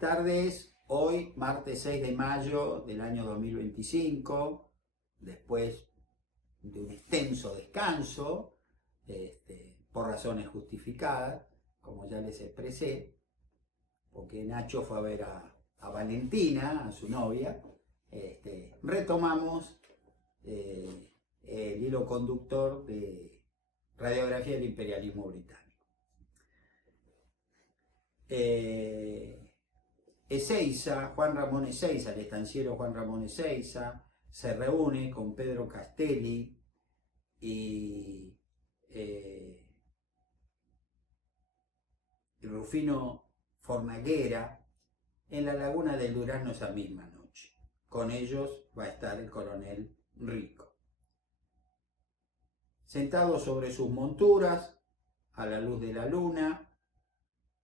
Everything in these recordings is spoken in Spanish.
Buenas tardes, hoy martes 6 de mayo del año 2025, después de un extenso descanso, por razones justificadas, como ya les expresé, porque Nacho fue a ver a Valentina, a su novia, retomamos el hilo conductor de radiografía del imperialismo británico. Ezeiza, Juan Ramón Ezeiza, el estanciero Juan Ramón Ezeiza, se reúne con Pedro Castelli y Rufino Fornaguera en la laguna del Durazno esa misma noche. Con ellos va a estar el coronel Rico. Sentados sobre sus monturas, a la luz de la luna,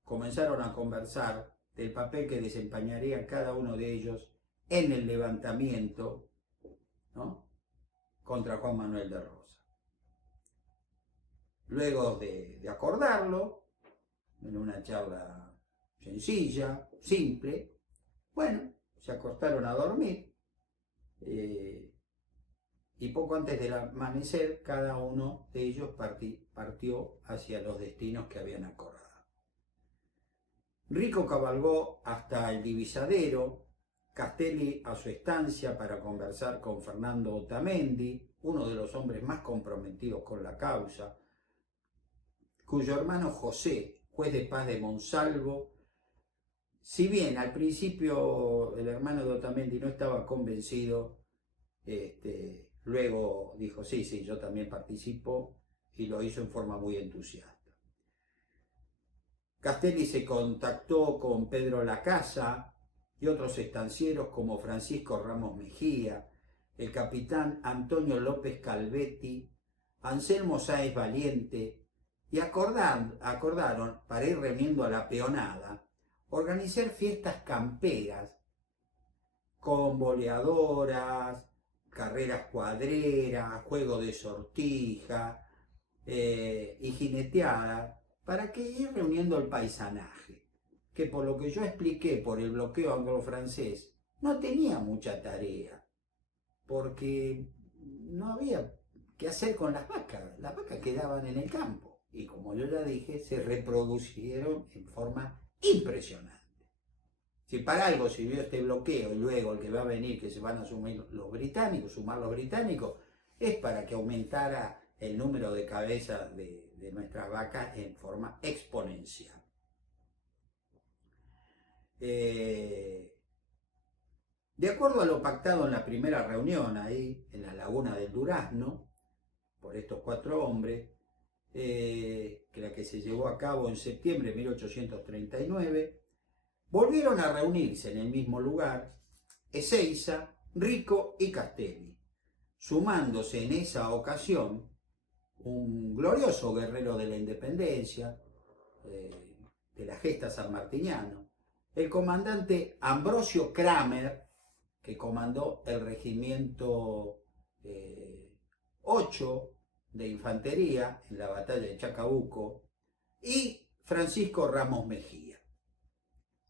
comenzaron a conversar del papel que desempeñaría cada uno de ellos en el levantamiento, ¿no?, contra Juan Manuel de Rosas. Luego de acordarlo, en una charla sencilla, simple, bueno, se acostaron a dormir y poco antes del amanecer cada uno de ellos partió hacia los destinos que habían acordado. Rico cabalgó hasta el divisadero, Castelli a su estancia para conversar con Fernando Otamendi, uno de los hombres más comprometidos con la causa, cuyo hermano José, juez de paz de Monsalvo, si bien al principio el hermano de Otamendi no estaba convencido, luego dijo, sí, yo también participo, y lo hizo en forma muy entusiasta. Castelli se contactó con Pedro Lacasa y otros estancieros como Francisco Ramos Mejía, el capitán Antonio López Calvetti, Anselmo Sáez Valiente, y acordaron, para ir reuniendo a la peonada, organizar fiestas camperas con boleadoras, carreras cuadreras, juego de sortija y jineteadas, para que ir reuniendo el paisanaje, que por lo que yo expliqué por el bloqueo anglo-francés, no tenía mucha tarea, porque no había qué hacer con las vacas quedaban en el campo, y como yo ya dije, se reproducieron en forma impresionante. Si para algo sirvió este bloqueo y luego el que va a venir, que se van a sumar los británicos, es para que aumentara el número de cabezas de nuestras vacas en forma exponencial. De acuerdo a lo pactado en la primera reunión ahí en la laguna del Durazno por estos 4 hombres, que la que se llevó a cabo en septiembre de 1839, volvieron a reunirse en el mismo lugar Ezeiza, Rico y Castelli, sumándose en esa ocasión un glorioso guerrero de la independencia, de la gesta sanmartiniano, el comandante Ambrosio Kramer, que comandó el regimiento 8 de infantería en la batalla de Chacabuco, y Francisco Ramos Mejía.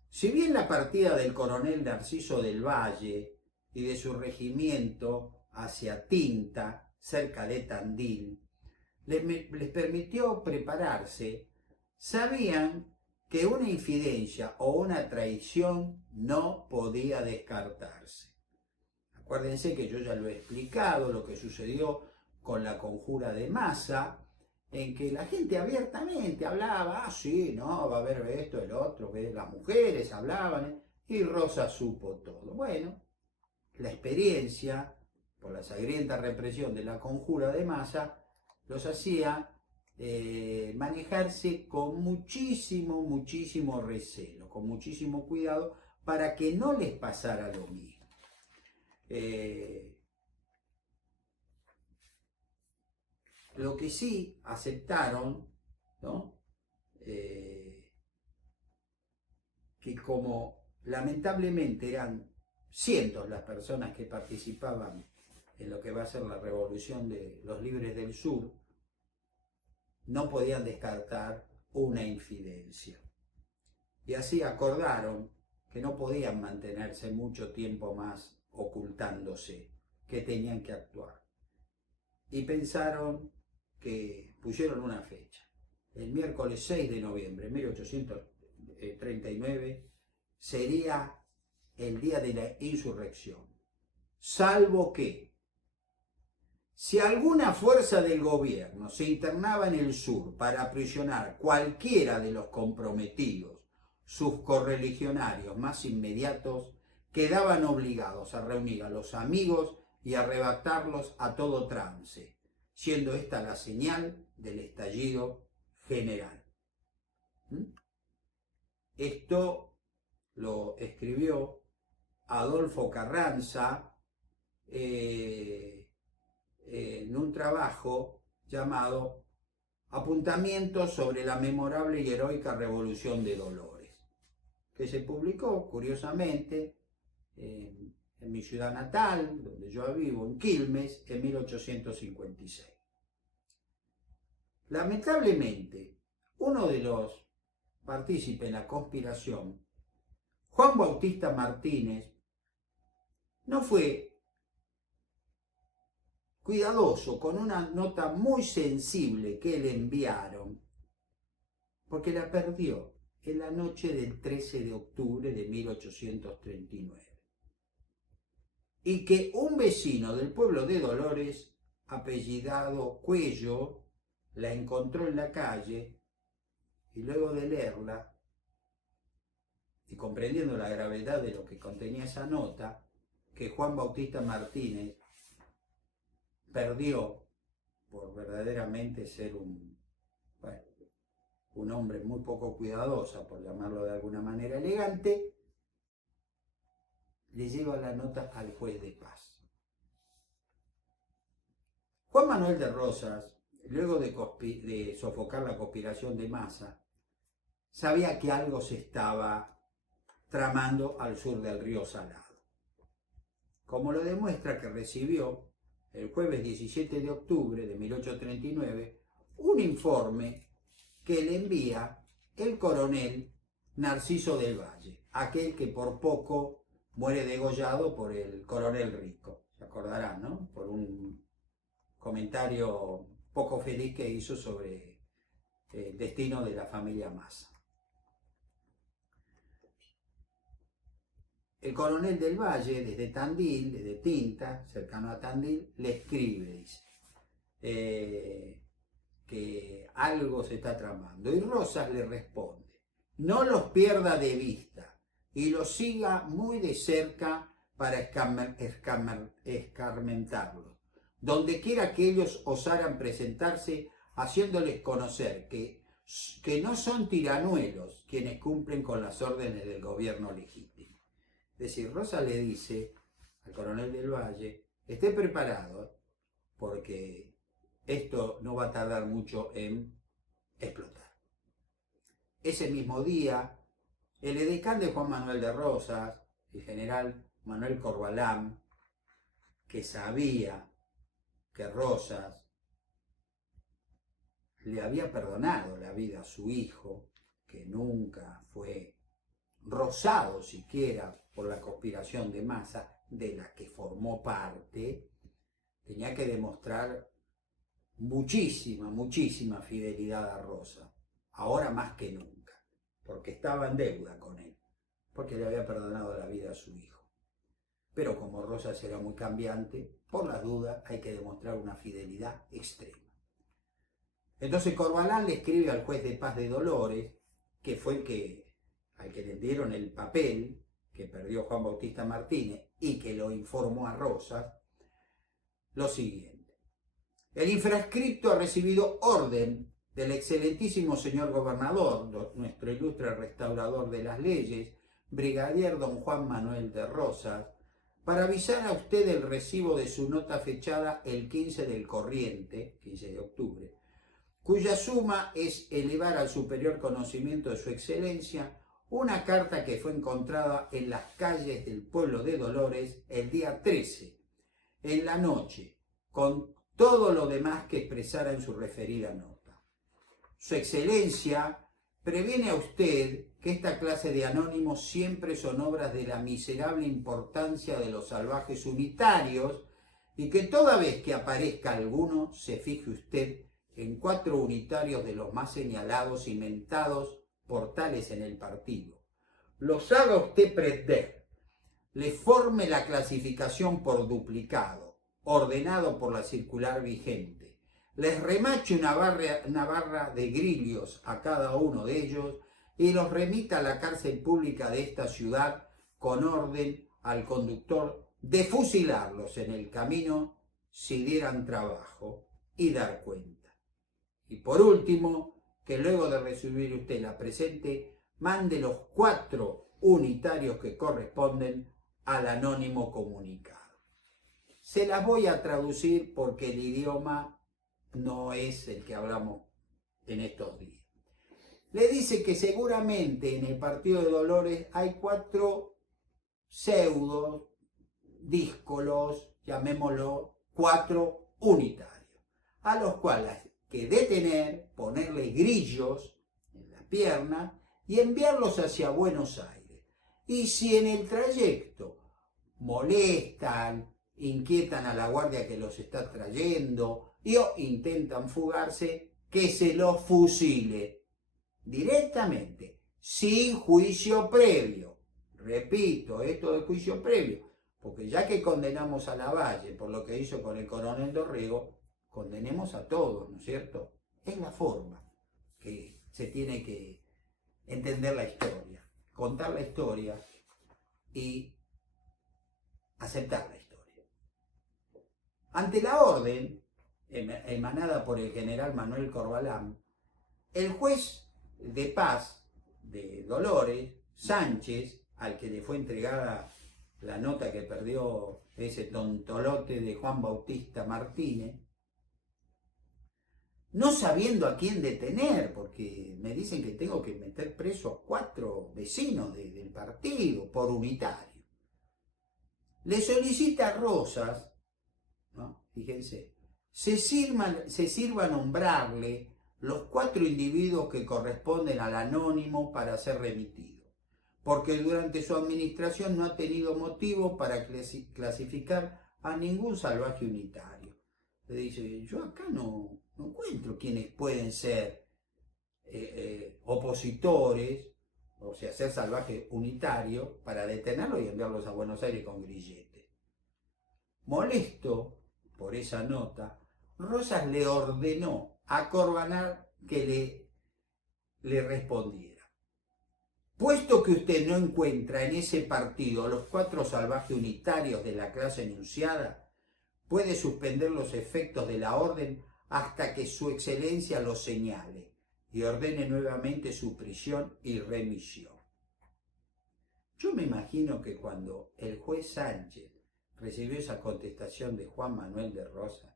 Si bien la partida del coronel Narciso del Valle y de su regimiento hacia Tinta, cerca de Tandil, les permitió prepararse, sabían que una infidencia o una traición no podía descartarse. Acuérdense que yo ya lo he explicado, lo que sucedió con la conjura de Massa, en que la gente abiertamente hablaba, sí, no, va a haber esto, el otro, que las mujeres hablaban, y Rosa supo todo. Bueno, la experiencia, por la sangrienta represión de la conjura de Massa, los hacía manejarse con muchísimo recelo, con muchísimo cuidado, para que no les pasara lo mismo. Lo que sí aceptaron, ¿no?, que como lamentablemente eran cientos las personas que participaban en lo que va a ser la revolución de los libres del sur, no podían descartar una infidencia. Y así acordaron que no podían mantenerse mucho tiempo más ocultándose, que tenían que actuar. Y pensaron que pusieron una fecha. El miércoles 6 de noviembre de 1839 sería el día de la insurrección. Salvo que, si alguna fuerza del gobierno se internaba en el sur para aprisionar cualquiera de los comprometidos, sus correligionarios más inmediatos quedaban obligados a reunir a los amigos y arrebatarlos a todo trance, siendo esta la señal del estallido general. Esto lo escribió Adolfo Carranza en un trabajo llamado Apuntamientos sobre la memorable y heroica Revolución de Dolores, que se publicó, curiosamente, en mi ciudad natal, donde yo vivo, en Quilmes, en 1856. Lamentablemente, uno de los partícipes en la conspiración, Juan Bautista Martínez, no fue cuidadoso con una nota muy sensible que le enviaron, porque la perdió en la noche del 13 de octubre de 1839. Y que un vecino del pueblo de Dolores, apellidado Cuello, la encontró en la calle y luego de leerla y comprendiendo la gravedad de lo que contenía esa nota, que Juan Bautista Martínez perdió por verdaderamente ser un hombre muy poco cuidadoso, por llamarlo de alguna manera elegante, le lleva la nota al juez de paz. Juan Manuel de Rosas, luego de sofocar la conspiración de Massa, sabía que algo se estaba tramando al sur del río Salado, como lo demuestra que recibió el jueves 17 de octubre de 1839 un informe que le envía el coronel Narciso del Valle, aquel que por poco muere degollado por el coronel Rico, se acordarán, ¿no? Por un comentario poco feliz que hizo sobre el destino de la familia Massa. El coronel del Valle, desde Tandil, desde Tinta, cercano a Tandil, le escribe, dice, que algo se está tramando. Y Rosas le responde, no los pierda de vista y los siga muy de cerca para escarmentarlos. Donde quiera que ellos osaran presentarse, haciéndoles conocer que no son tiranuelos quienes cumplen con las órdenes del gobierno legítimo. Es decir, Rosa le dice al coronel del Valle, esté preparado porque esto no va a tardar mucho en explotar. Ese mismo día, el edecán de Juan Manuel de Rosas, el general Manuel Corbalán, que sabía que Rosas le había perdonado la vida a su hijo, que nunca fue rozado siquiera por la conspiración de Massa, de la que formó parte, tenía que demostrar muchísima fidelidad a Rosas, ahora más que nunca, porque estaba en deuda con él, porque le había perdonado la vida a su hijo. Pero como Rosas era muy cambiante, por las dudas hay que demostrar una fidelidad extrema. Entonces Corbalán le escribe al juez de paz de Dolores, que fue al que le dieron el papel que perdió Juan Bautista Martínez y que lo informó a Rosas, lo siguiente. El infrascripto ha recibido orden del excelentísimo señor gobernador, nuestro ilustre restaurador de las leyes, brigadier don Juan Manuel de Rosas, para avisar a usted el recibo de su nota fechada el 15 del corriente, 15 de octubre, cuya suma es elevar al superior conocimiento de su excelencia una carta que fue encontrada en las calles del pueblo de Dolores el día 13, en la noche, con todo lo demás que expresara en su referida nota. Su excelencia previene a usted que esta clase de anónimos siempre son obras de la miserable importancia de los salvajes unitarios y que toda vez que aparezca alguno, se fije usted en 4 unitarios de los más señalados y mentados por tales en el partido. Los haga usted prender, le forme la clasificación por duplicado, ordenado por la circular vigente, les remache una barra de grillos a cada uno de ellos y los remita a la cárcel pública de esta ciudad con orden al conductor de fusilarlos en el camino si dieran trabajo y dar cuenta. Y por último, que luego de recibir usted la presente, mande los 4 unitarios que corresponden al anónimo comunicado. Se las voy a traducir porque el idioma no es el que hablamos en estos días. Le dice que seguramente en el partido de Dolores hay 4 pseudos, díscolos, llamémoslo 4 unitarios, a los cuales hay que detener, ponerles grillos en la pierna y enviarlos hacia Buenos Aires. Y si en el trayecto molestan, inquietan a la guardia que los está trayendo o intentan fugarse, que se los fusile directamente, sin juicio previo. Repito, esto de juicio previo, porque ya que condenamos a Lavalle por lo que hizo con el coronel Dorrego, condenemos a todos, ¿no es cierto? Es la forma que se tiene que entender la historia, contar la historia y aceptar la historia. Ante la orden emanada por el general Manuel Corbalán, el juez de paz de Dolores, Sánchez, al que le fue entregada la nota que perdió ese tontolote de Juan Bautista Martínez, no sabiendo a quién detener, porque me dicen que tengo que meter preso a 4 vecinos del partido por unitario. Le solicita a Rosas, ¿no? Fíjense, se sirva nombrarle los 4 individuos que corresponden al anónimo para ser remitido, porque durante su administración no ha tenido motivo para clasificar a ningún salvaje unitario. Le dice, yo acá no encuentro quienes pueden ser opositores, o sea, ser salvajes unitarios, para detenerlos y enviarlos a Buenos Aires con grilletes. Molesto por esa nota, Rosas le ordenó a Corbalán que le respondiera. Puesto que usted no encuentra en ese partido los 4 salvajes unitarios de la clase enunciada, puede suspender los efectos de la orden hasta que su excelencia lo señale y ordene nuevamente su prisión y remisión. Yo me imagino que cuando el juez Sánchez recibió esa contestación de Juan Manuel de Rosas,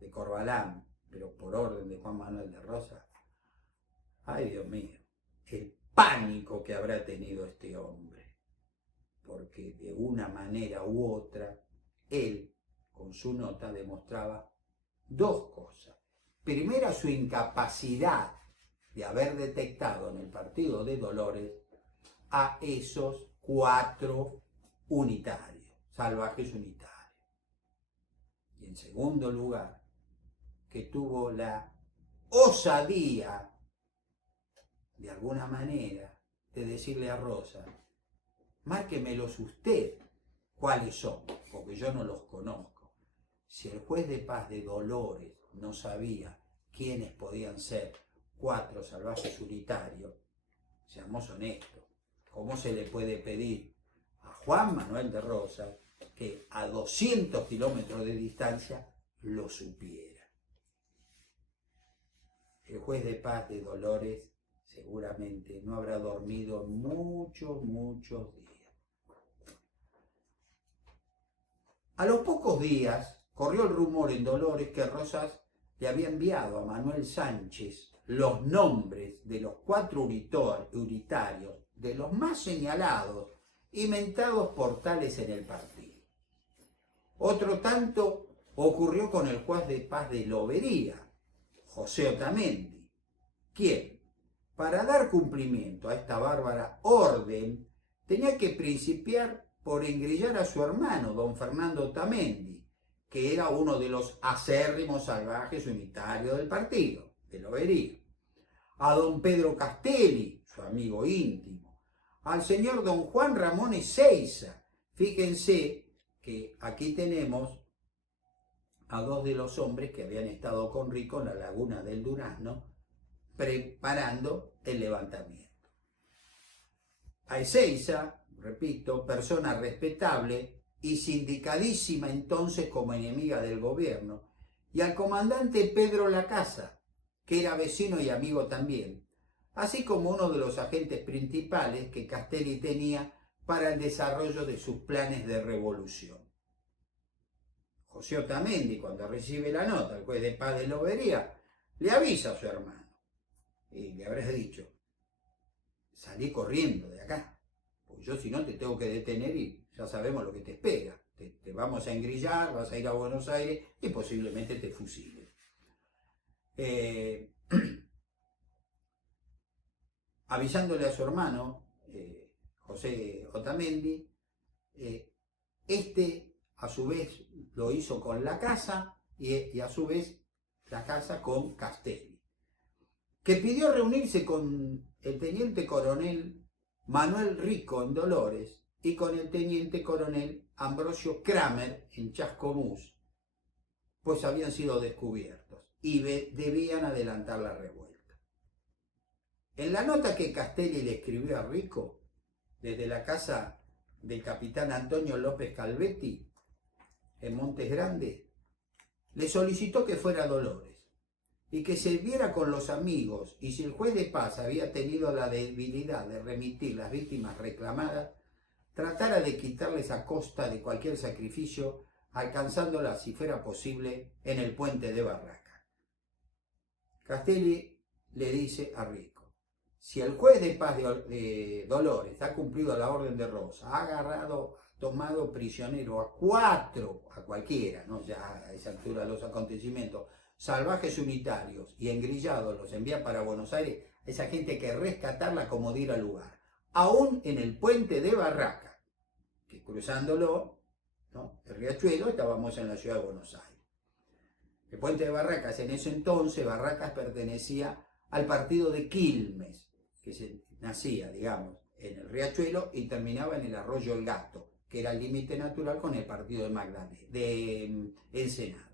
de Corbalán, pero por orden de Juan Manuel de Rosas, ay Dios mío, el pánico que habrá tenido este hombre, porque de una manera u otra, él, con su nota, demostraba 2 cosas. Primera, su incapacidad de haber detectado en el partido de Dolores a esos 4 unitarios, salvajes unitarios. Y en segundo lugar, que tuvo la osadía, de alguna manera, de decirle a Rosa, márquemelos usted cuáles son, porque yo no los conozco. Si el juez de paz de Dolores no sabía quiénes podían ser 4 salvajes unitarios, seamos honestos, ¿cómo se le puede pedir a Juan Manuel de Rosas que a 200 kilómetros de distancia lo supiera? El juez de paz de Dolores seguramente no habrá dormido muchos días. A los pocos días corrió el rumor en Dolores que Rosas le había enviado a Manuel Sánchez los nombres de los 4 unitarios, de los más señalados y mentados por tales en el partido. Otro tanto ocurrió con el juez de paz de Lobería, José Otamendi, quien, Para dar cumplimiento a esta bárbara orden, tenía que principiar por engrillar a su hermano, don Fernando Otamendi, que era uno de los acérrimos salvajes unitarios del partido, de Lobería, a don Pedro Castelli, su amigo íntimo, al señor don Juan Ramón Ezeiza. Fíjense que aquí tenemos a dos de los hombres que habían estado con Rico en la laguna del Durazno preparando el levantamiento. A Ezeiza, repito, persona respetable y sindicadísima entonces como enemiga del gobierno, y al comandante Pedro Lacasa, que era vecino y amigo también, así como uno de los agentes principales que Castelli tenía para el desarrollo de sus planes de revolución. José Otamendi, cuando recibe la nota, el juez de paz de Lobería, le avisa a su hermano y le habrás dicho: salí corriendo de acá, pues yo si no te tengo que detener y ya sabemos lo que te espera. Te vamos a engrillar, vas a ir a Buenos Aires y posiblemente te fusilen. Avisándole a su hermano, José Otamendi, a su vez lo hizo con Lacasa y a su vez Lacasa con Castelli, que pidió reunirse con el teniente coronel Manuel Rico en Dolores y con el teniente coronel Ambrosio Kramer en Chascomús, pues habían sido descubiertos y debían adelantar la revuelta. En la nota que Castelli le escribió a Rico desde la casa del capitán Antonio López Calvetti en Montes Grandes, le solicitó que fuera a Dolores y que se viera con los amigos, y si el juez de paz había tenido la debilidad de remitir las víctimas reclamadas, tratara de quitarles a costa de cualquier sacrificio, alcanzándolas, si fuera posible, en el puente de Barraca. Castelli le dice a Rico: si el juez de paz de Dolores ha cumplido la orden de Rosa, ha tomado prisionero a 4, a cualquiera, ¿no? Ya a esa altura de los acontecimientos, salvajes unitarios, y engrillados los envía para Buenos Aires, esa gente hay que rescatarla como diera lugar, aún en el puente de Barraca, que cruzándolo, ¿no?, el riachuelo, estábamos en la ciudad de Buenos Aires. El puente de Barracas, en ese entonces, Barracas pertenecía al partido de Quilmes, que se nacía, digamos, en el riachuelo y terminaba en el arroyo El Gato, que era el límite natural con el partido de Ensenada.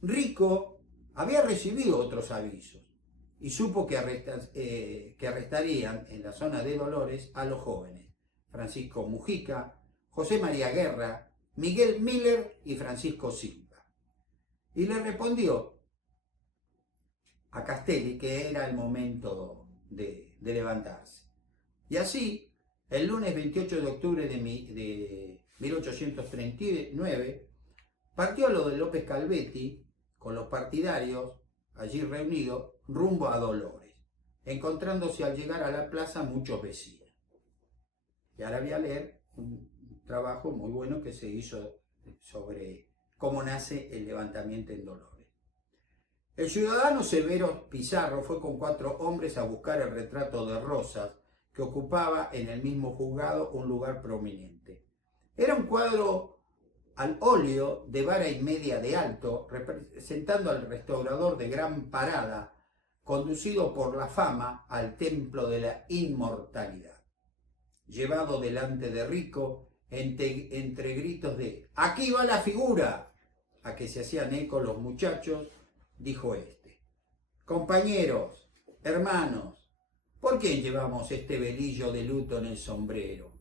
Rico había recibido otros avisos y supo que arrestarían en la zona de Dolores a los jóvenes Francisco Mujica, José María Guerra, Miguel Miller y Francisco Silva. Y le respondió a Castelli que era el momento de levantarse. Y así, el lunes 28 de octubre de 1839, partió lo de López Calvetti con los partidarios allí reunidos rumbo a Dolores, encontrándose al llegar a la plaza muchos vecinos. Y ahora voy a leer un trabajo muy bueno que se hizo sobre cómo nace el levantamiento en Dolores. El ciudadano Severo Pizarro fue con 4 hombres a buscar el retrato de Rosas, que ocupaba en el mismo juzgado un lugar prominente. Era un cuadro al óleo de vara y media de alto, representando al restaurador de Gran Parada, conducido por la fama al templo de la inmortalidad. Llevado delante de Rico, entre gritos de «¡Aquí va la figura!», a que se hacían eco los muchachos, dijo este: «Compañeros, hermanos, ¿por qué llevamos este velillo de luto en el sombrero?».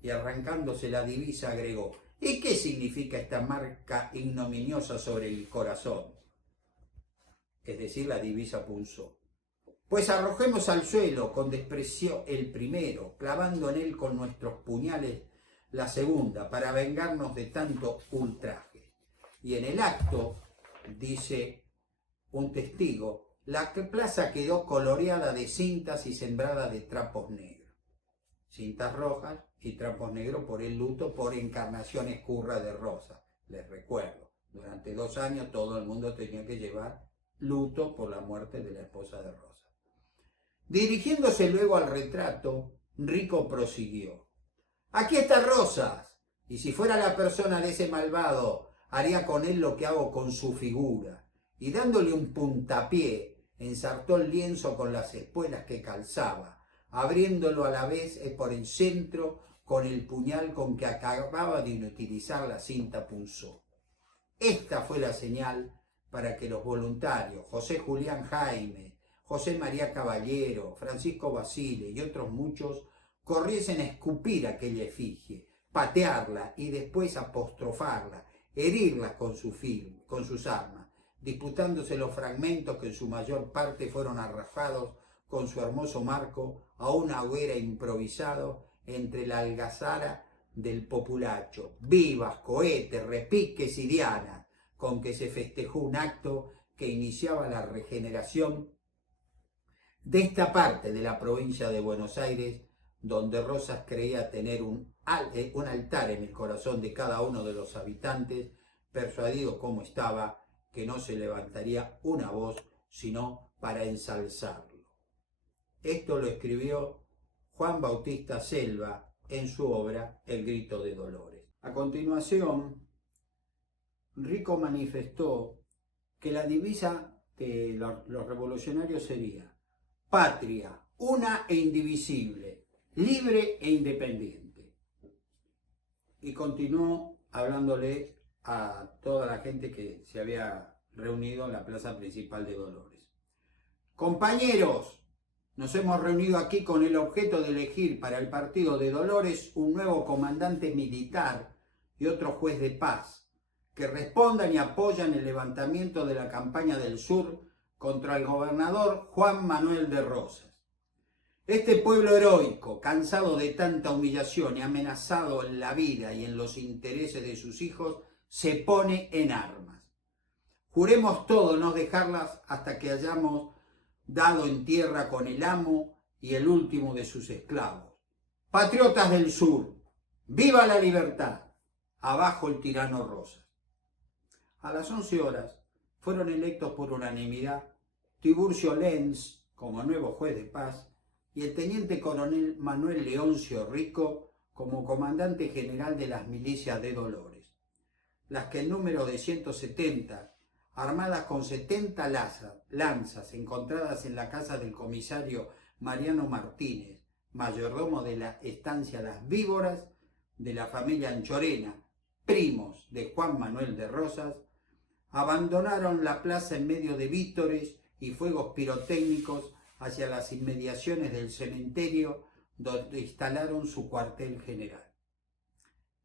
Y arrancándose la divisa agregó: «¿Y qué significa esta marca ignominiosa sobre el corazón?». Es decir, la divisa punzó. «Pues arrojemos al suelo con desprecio el primero, clavando en él con nuestros puñales la segunda, para vengarnos de tanto ultraje». Y en el acto, dice un testigo, la plaza quedó coloreada de cintas y sembrada de trapos negros. Cintas rojas y trapos negros por el luto por Encarnación Escurra de Rosa. Les recuerdo, durante 2 años todo el mundo tenía que llevar luto por la muerte de la esposa de Rosas. Dirigiéndose luego al retrato, Rico prosiguió: aquí está Rosas, y si fuera la persona de ese malvado, haría con él lo que hago con su figura. Y dándole un puntapié, ensartó el lienzo con las espuelas que calzaba, abriéndolo a la vez por el centro con el puñal con que acababa de inutilizar la cinta punzó. Esta fue la señal para que los voluntarios, José Julián Jaime, José María Caballero, Francisco Basile y otros muchos, corriesen a escupir aquella efigie, patearla y después apostrofarla, herirla con sus armas, disputándose los fragmentos que en su mayor parte fueron arrajados con su hermoso marco a una hoguera improvisado entre la algazara del populacho, vivas, cohetes, repiques y dianas, con que se festejó un acto que iniciaba la regeneración de esta parte de la provincia de Buenos Aires, donde Rosas creía tener un altar en el corazón de cada uno de los habitantes, persuadido como estaba que no se levantaría una voz sino para ensalzarlo. Esto lo escribió Juan Bautista Selva en su obra El grito de Dolores. A continuación, Rico manifestó que la divisa de los revolucionarios sería: patria, una e indivisible, libre e independiente. Y continuó hablándole a toda la gente que se había reunido en la plaza principal de Dolores. Compañeros, nos hemos reunido aquí con el objeto de elegir para el partido de Dolores un nuevo comandante militar y otro juez de paz, que respondan y apoyan el levantamiento de la campaña del sur contra el gobernador Juan Manuel de Rosas. Este pueblo heroico, cansado de tanta humillación y amenazado en la vida y en los intereses de sus hijos, se pone en armas. Juremos todos no dejarlas hasta que hayamos dado en tierra con el amo y el último de sus esclavos. Patriotas del sur, ¡viva la libertad! Abajo el tirano Rosas. A las 11 horas fueron electos por unanimidad Tiburcio Lenz como nuevo juez de paz y el teniente coronel Manuel Leoncio Rico como comandante general de las milicias de Dolores, las que en número de 170, armadas con 70 lanzas encontradas en la casa del comisario Mariano Martínez, mayordomo de la estancia Las Víboras, de la familia Anchorena, primos de Juan Manuel de Rosas, abandonaron la plaza en medio de vítores y fuegos pirotécnicos hacia las inmediaciones del cementerio donde instalaron su cuartel general.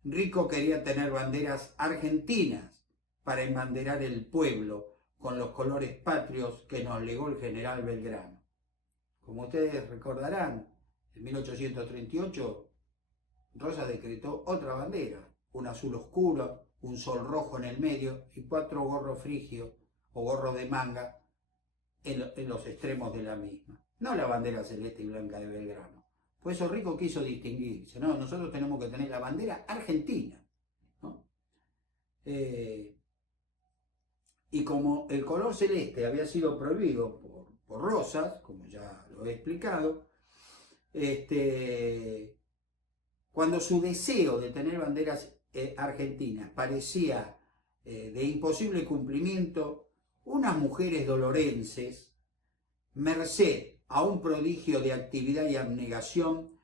Rico quería tener banderas argentinas para embanderar el pueblo con los colores patrios que nos legó el general Belgrano. Como ustedes recordarán, en 1838 Rosas decretó otra bandera, un azul oscuro, un sol rojo en el medio y 4 gorros frigios o gorros de manga en los extremos de la misma. No la bandera celeste y blanca de Belgrano. Por eso Rico quiso distinguirse. No, nosotros tenemos que tener la bandera argentina, ¿no? Y como el color celeste había sido prohibido por Rosas, como ya lo he explicado, cuando su deseo de tener banderas argentinas parecía de imposible cumplimiento, unas mujeres dolorenses, merced a un prodigio de actividad y abnegación,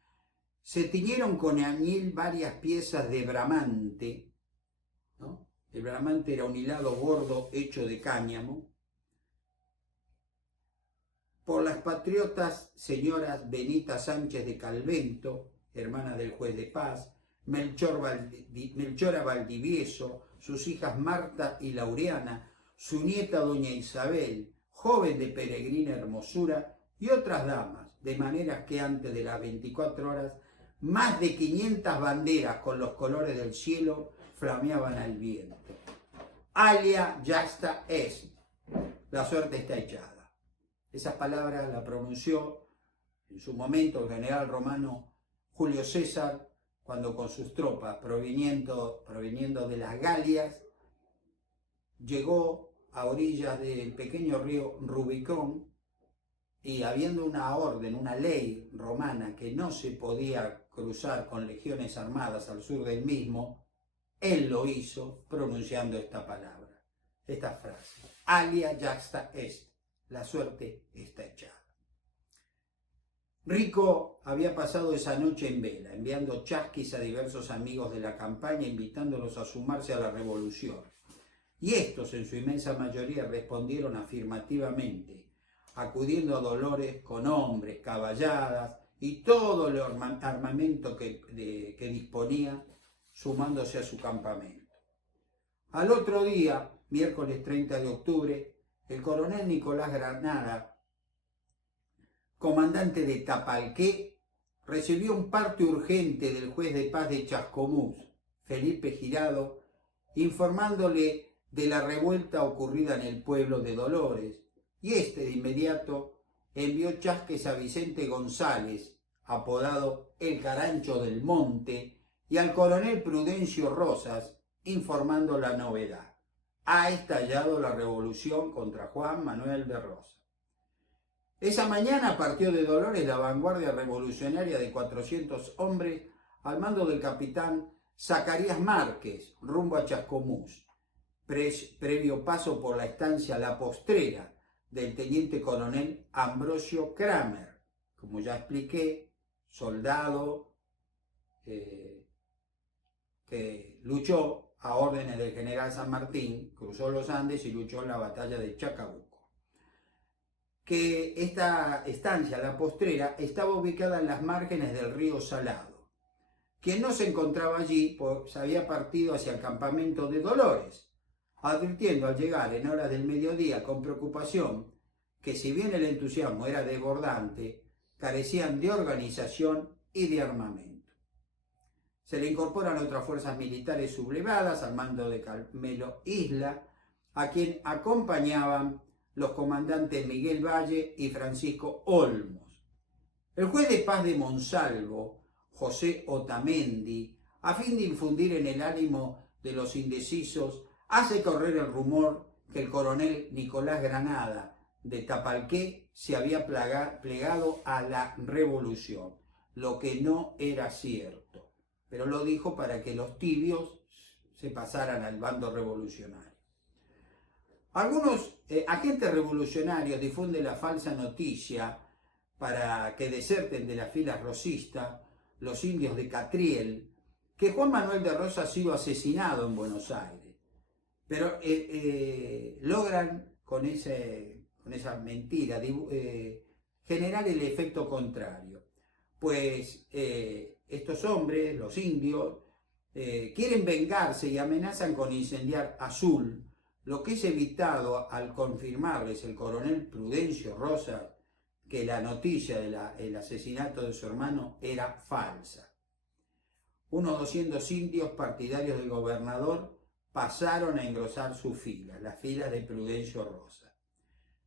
se tiñeron con añil varias piezas de bramante, ¿no? El bramante era un hilado gordo hecho de cáñamo, por las patriotas señoras Benita Sánchez de Calvento, hermana del juez de paz, Melchora Valdivieso, sus hijas Marta y Laureana, su nieta doña Isabel, joven de peregrina hermosura, y otras damas, de manera que antes de las 24 horas, más de 500 banderas con los colores del cielo flameaban al viento. Alia yasta est, la suerte está echada. Esas palabras la pronunció en su momento el general romano Julio César, cuando con sus tropas proviniendo de las Galias, llegó a orillas del pequeño río Rubicón, y habiendo una orden, una ley romana que no se podía cruzar con legiones armadas al sur del mismo, él lo hizo pronunciando esta palabra, esta frase: alia juxta est, la suerte está echada. Rico había pasado esa noche en vela, enviando chasquis a diversos amigos de la campaña, invitándolos a sumarse a la revolución. Y estos, en su inmensa mayoría, respondieron afirmativamente, acudiendo a Dolores con hombres, caballadas y todo el armamento que disponía, sumándose a su campamento. Al otro día, miércoles 30 de octubre, el coronel Nicolás Granada, comandante de Tapalqué, recibió un parte urgente del juez de paz de Chascomús, Felipe Girado, informándole de la revuelta ocurrida en el pueblo de Dolores, y de inmediato envió chasques a Vicente González, apodado el Carancho del Monte, y al coronel Prudencio Rosas, informando la novedad: ha estallado la revolución contra Juan Manuel de Rosas. Esa mañana partió de Dolores la vanguardia revolucionaria de 400 hombres al mando del capitán Zacarías Márquez, rumbo a Chascomús, previo paso por la estancia La Postrera del teniente coronel Ambrosio Kramer, como ya expliqué, soldado que luchó a órdenes del general San Martín, cruzó los Andes y luchó en la batalla de Chacabuco. Que esta estancia, La Postrera, estaba ubicada en las márgenes del río Salado. Quien no se encontraba allí, pues había partido hacia el campamento de Dolores, advirtiendo al llegar en horas del mediodía con preocupación que, si bien el entusiasmo era desbordante, carecían de organización y de armamento. Se le incorporan otras fuerzas militares sublevadas al mando de Carmelo Isla, a quien acompañaban los comandantes Miguel Valle y Francisco Olmos. El juez de paz de Monsalvo, José Otamendi, a fin de infundir en el ánimo de los indecisos, hace correr el rumor que el coronel Nicolás Granada de Tapalqué se había plegado a la revolución, lo que no era cierto, pero lo dijo para que los tibios se pasaran al bando revolucionario. Algunos agentes revolucionarios difunden la falsa noticia para que deserten de las filas rosistas los indios de Catriel, que Juan Manuel de Rosas ha sido asesinado en Buenos Aires, pero logran con esa mentira generar el efecto contrario, pues estos hombres, los indios, quieren vengarse y amenazan con incendiar Azul, lo que es evitado al confirmarles el coronel Prudencio Rosas que la noticia del asesinato de su hermano era falsa. Unos 200 indios partidarios del gobernador pasaron a engrosar sus filas, las filas de Prudencio Rosas.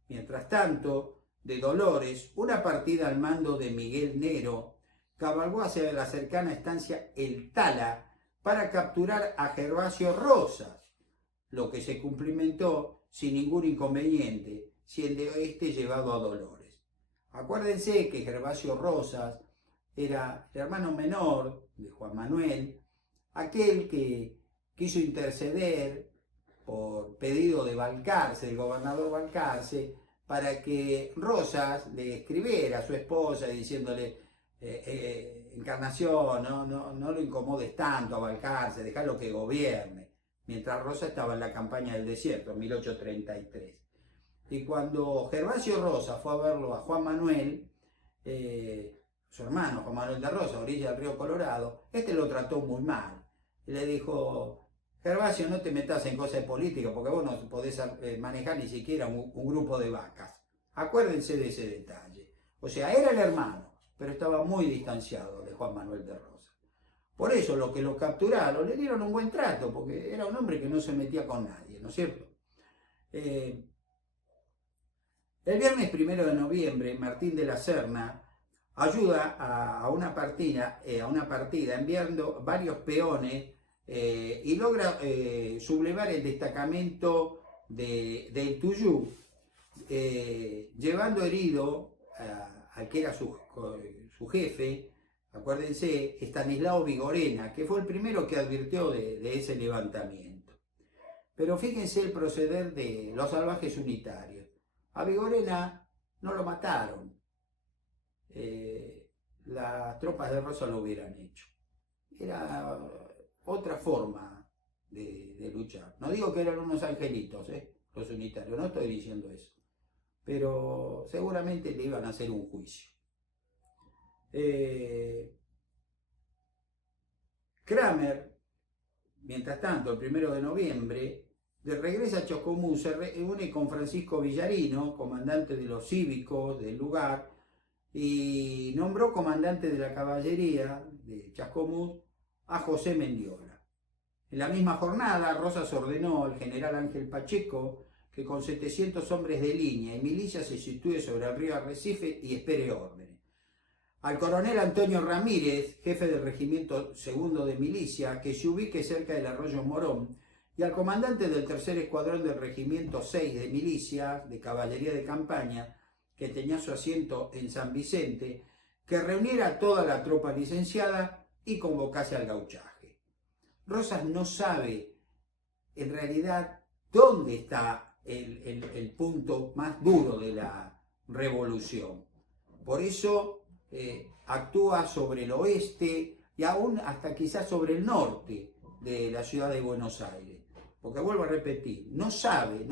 Mientras tanto, de Dolores, una partida al mando de Miguel Nero cabalgó hacia la cercana estancia El Tala para capturar a Gervasio Rosas, lo que se cumplimentó sin ningún inconveniente, siendo este llevado a Dolores. Acuérdense que Gervasio Rosas era el hermano menor de Juan Manuel, aquel que quiso interceder por pedido de Balcarce, del gobernador Balcarce, para que Rosas le escribiera a su esposa diciéndole: Encarnación, no lo incomodes tanto a Balcarce, dejalo que gobierne, mientras Rosas estaba en la campaña del desierto, en 1833. Y cuando Gervasio Rosas fue a verlo a Juan Manuel, su hermano Juan Manuel de Rosas, a orilla del río Colorado, lo trató muy mal. Y le dijo: Gervasio, no te metas en cosas de política, porque vos no podés manejar ni siquiera un grupo de vacas. Acuérdense de ese detalle. O sea, era el hermano, pero estaba muy distanciado de Juan Manuel de Rosas. Por eso los que lo capturaron le dieron un buen trato, porque era un hombre que no se metía con nadie, ¿no es cierto? El viernes 1 de noviembre, Martín de la Serna ayuda a una partida enviando varios peones y logra sublevar el destacamento del Tuyú, llevando herido al que era su jefe, acuérdense, Estanislao Vigorena, que fue el primero que advirtió de ese levantamiento. Pero fíjense el proceder de los salvajes unitarios. A Vigorena no lo mataron. Las tropas de Rosa lo hubieran hecho. Era otra forma de luchar. No digo que eran unos angelitos, los unitarios, no estoy diciendo eso. Pero seguramente le iban a hacer un juicio. Kramer, mientras tanto, el 1 de noviembre, regresa a Chascomús, se reúne con Francisco Villarino, comandante de los cívicos del lugar, y nombró comandante de la caballería de Chascomús a José Mendiola. En la misma jornada, Rosas ordenó al general Ángel Pacheco que con 700 hombres de línea y milicia se sitúe sobre el río Arrecife y espere órdenes. Al coronel Antonio Ramírez, jefe del regimiento segundo de milicia, que se ubique cerca del arroyo Morón, y al comandante del tercer escuadrón del regimiento 6 de milicia, de caballería de campaña, que tenía su asiento en San Vicente, que reuniera a toda la tropa licenciada y convocase al gauchaje. Rosas no sabe, en realidad, dónde está el punto más duro de la revolución. Por eso actúa sobre el oeste y aún hasta quizás sobre el norte de la ciudad de Buenos Aires. Porque vuelvo a repetir, no sabe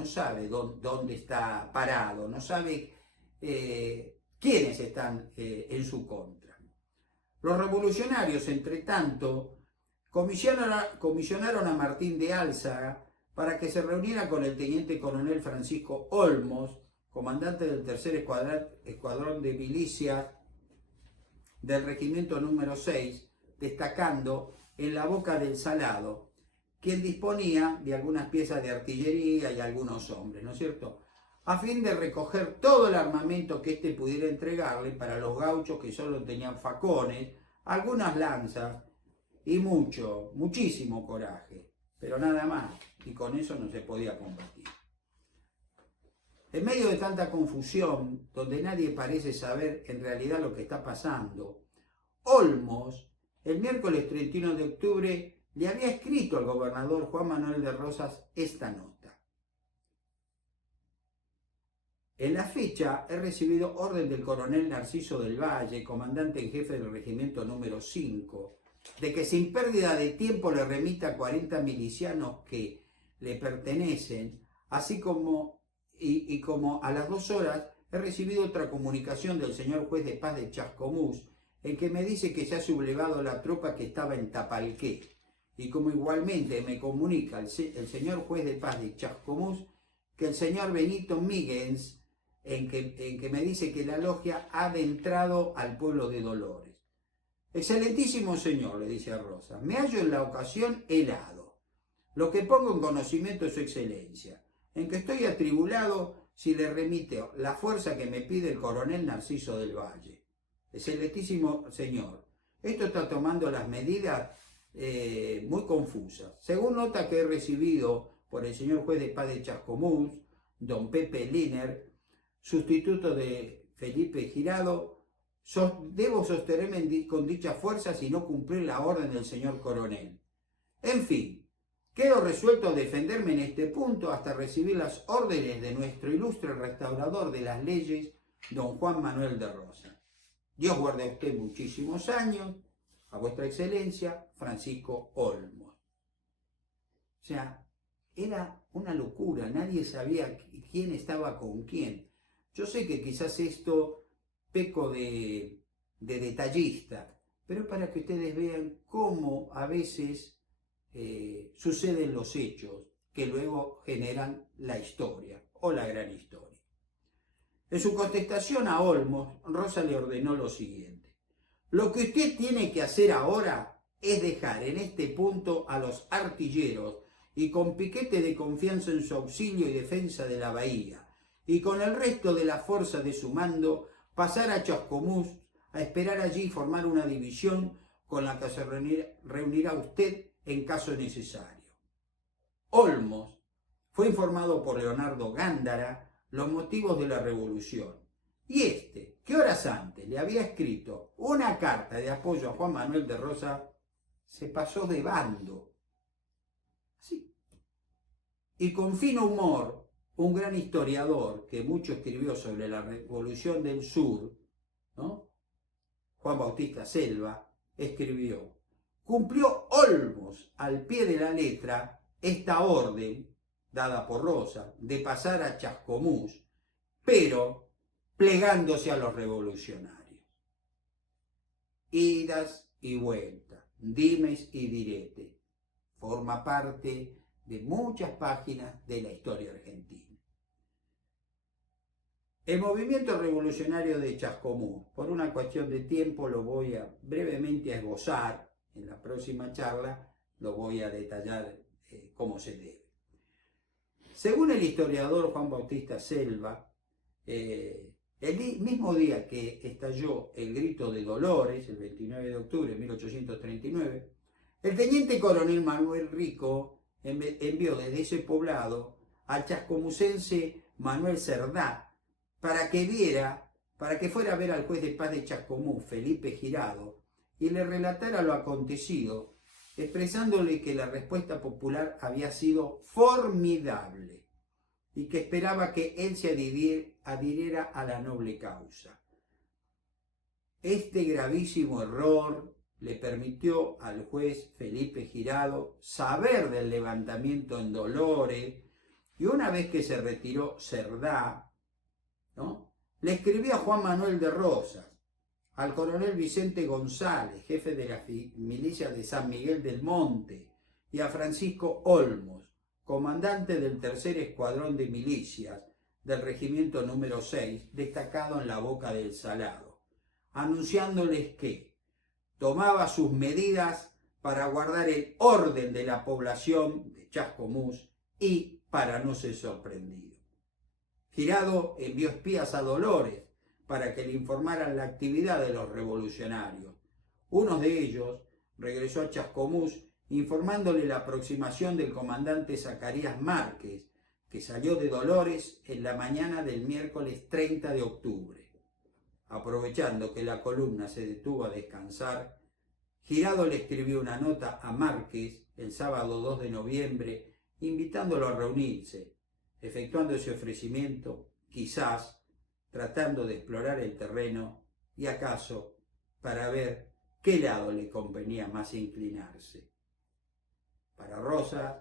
dónde está parado, no sabe quiénes están en su contra. Los revolucionarios, entre tanto, comisionaron a Martín de Álzaga para que se reuniera con el teniente coronel Francisco Olmos, comandante del tercer escuadrón de milicias del regimiento número 6, destacando en la Boca del Salado, quien disponía de algunas piezas de artillería y algunos hombres, ¿no es cierto?, a fin de recoger todo el armamento que éste pudiera entregarle para los gauchos que solo tenían facones, algunas lanzas y muchísimo coraje, pero nada más, y con eso no se podía combatir. En medio de tanta confusión, donde nadie parece saber en realidad lo que está pasando, Olmos, el miércoles 31 de octubre, le había escrito al gobernador Juan Manuel de Rosas esta nota. En la fecha he recibido orden del coronel Narciso del Valle, comandante en jefe del regimiento número 5, de que sin pérdida de tiempo le remita 40 milicianos que le pertenecen, así como como a las 2 horas he recibido otra comunicación del señor juez de paz de Chascomús, en que me dice que se ha sublevado la tropa que estaba en Tapalqué, y como igualmente me comunica el señor juez de paz de Chascomús que el señor Benito Míguez, en que me dice que la logia ha adentrado al pueblo de Dolores. Excelentísimo señor, le dice a Rosa, me hallo en la ocasión helado. Lo que pongo en conocimiento de su excelencia, en que estoy atribulado si le remite la fuerza que me pide el coronel Narciso del Valle. Excelentísimo señor, esto está tomando las medidas muy confusas. Según nota que he recibido por el señor juez de paz de Chascomús, don Pepe Liner, sustituto de Felipe Girado, debo sostenerme con dichas fuerzas y no cumplir la orden del señor coronel. En fin, quedo resuelto a defenderme en este punto hasta recibir las órdenes de nuestro ilustre restaurador de las leyes, don Juan Manuel de Rosas. Dios guarde a usted muchísimos años, a vuestra excelencia, Francisco Olmos. O sea, era una locura, nadie sabía quién estaba con quién. Yo sé que quizás esto peco de detallista, pero para que ustedes vean cómo a veces suceden los hechos que luego generan la historia o la gran historia. En su contestación a Olmos, Rosa le ordenó lo siguiente: lo que usted tiene que hacer ahora es dejar en este punto a los artilleros y con piquete de confianza en su auxilio y defensa de la bahía, y con el resto de la fuerza de su mando pasar a Chascomús a esperar allí y formar una división con la que se reunirá usted en caso necesario. Olmos, fue informado por Leonardo Gándara los motivos de la revolución. Y que horas antes le había escrito una carta de apoyo a Juan Manuel de Rosas, se pasó de bando. Sí. Y con fino humor, un gran historiador que mucho escribió sobre la Revolución del Sur, ¿no?, Juan Bautista Selva, escribió: cumplió Olmos al pie de la letra esta orden dada por Rosas de pasar a Chascomús, pero plegándose a los revolucionarios. Idas y vueltas, dimes y diretes, forma parte de muchas páginas de la historia argentina. El movimiento revolucionario de Chascomús, por una cuestión de tiempo, lo voy a brevemente a esbozar. En la próxima charla lo voy a detallar cómo se debe. Según el historiador Juan Bautista Selva, el mismo día que estalló el grito de Dolores, el 29 de octubre de 1839, el teniente coronel Manuel Rico envió desde ese poblado al chascomusense Manuel Cerdá para que fuera a ver al juez de paz de Chascomús, Felipe Girado, y le relatara lo acontecido, expresándole que la respuesta popular había sido formidable y que esperaba que él se adhiriera a la noble causa. Este gravísimo error le permitió al juez Felipe Girado saber del levantamiento en Dolores, y una vez que se retiró Cerdá, ¿no?, le escribió a Juan Manuel de Rosas, al coronel Vicente González, jefe de la milicia de San Miguel del Monte, y a Francisco Olmos, comandante del tercer escuadrón de milicias del regimiento número 6, destacado en la Boca del Salado, anunciándoles que tomaba sus medidas para guardar el orden de la población de Chascomús y para no ser sorprendido. Girado envió espías a Dolores para que le informaran la actividad de los revolucionarios. Uno de ellos regresó a Chascomús informándole la aproximación del comandante Zacarías Márquez, que salió de Dolores en la mañana del miércoles 30 de octubre. Aprovechando que la columna se detuvo a descansar, Girado le escribió una nota a Márquez el sábado 2 de noviembre, invitándolo a reunirse, efectuando ese ofrecimiento, quizás tratando de explorar el terreno y acaso para ver qué lado le convenía más inclinarse, para Rosas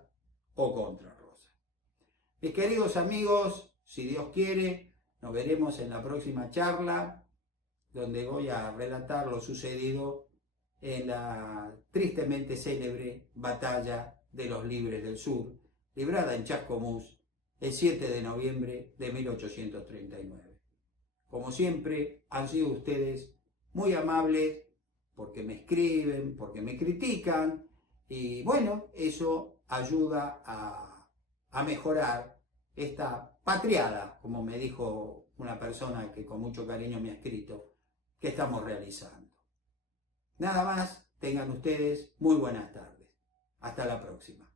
o contra Rosas. Mis queridos amigos, si Dios quiere, nos veremos en la próxima charla, donde voy a relatar lo sucedido en la tristemente célebre batalla de los Libres del Sur, librada en Chascomús el 7 de noviembre de 1839. Como siempre, han sido ustedes muy amables, porque me escriben, porque me critican, y bueno, eso ayuda a mejorar esta patriada, como me dijo una persona que con mucho cariño me ha escrito, que estamos realizando. Nada más, tengan ustedes muy buenas tardes. Hasta la próxima.